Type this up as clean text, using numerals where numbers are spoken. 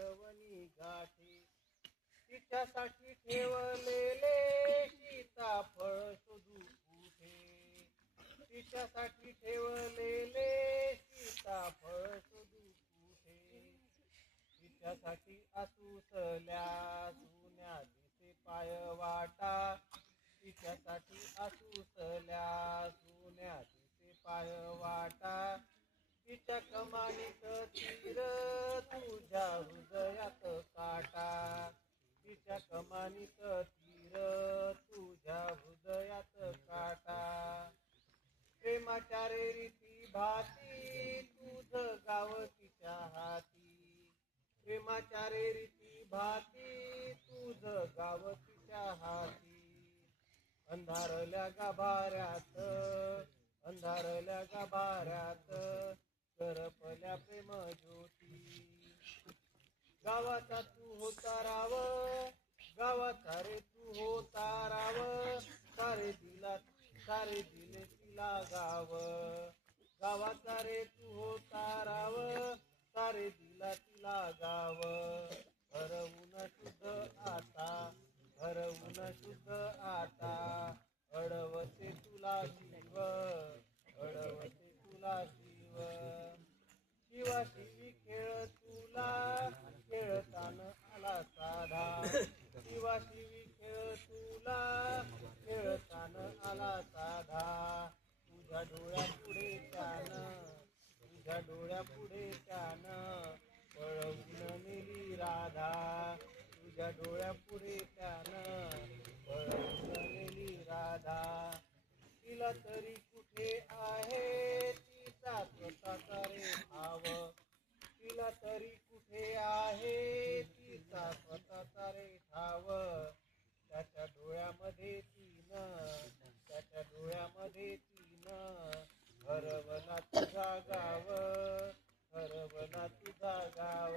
आठवणी गाठी. तिच्यासाठी ठेवलेले सीताफळ शोधू कुठे. तिच्यासाठी ठेवलेले सीताफळ शोधू कुठे. तिच्यासाठी आसुसल्या सुन्या दिसे पाय वाटा. तिच्यासाठी आसुसल्या सुन्या दिसे पाय वाटा. तिच्या कमानीत तीर तुझ्या हृदयात काटा. तिच्या कमानीत तीर तुझ्या हृदयात काटा. प्रेमाच्या रे रीती भाती तुझ गाव तिच्या हाती. प्रेमाच्या रे रीती भाती तुझ गाव तिच्या हाती. अंधारल्या गाभाऱ्यात अंधारल्या गाभाऱ्यात करपल्या प्रेम ज्योती. गावाचा तू होता राव गावाचा रे तू होता राव. सारे दिले तिला गाव. गावाचा रे तू होता राव सारे दिला तिला गाव. हरवून शुद्ध आता हरवून शुद्ध आता. अडवते तुला शिव अडवते तुला शिव. शिवाशिवी खेळ तुला खेळताना आला साधा. शिवाशिवी खेळ तुला खेळताना आला साधा. तुझ्या डोळ्यापुढे त्यानं तुझ्या डोळ्यापुढे त्यानं पळवून नेली राधा. तुझ्या डोळ्यापुढे त्यानं पळवून नेली राधा. तिला तरी कुठे आहे तिचा स्वतःचा रे ठाव. तिला तरी कुठे आहे तिचा स्वतःचा रे ठाव. त्याच्या डोळ्यामध्ये त्याच्या डोळ्यामध्ये हरवला तुझा गाव हरवला तुझा गाव.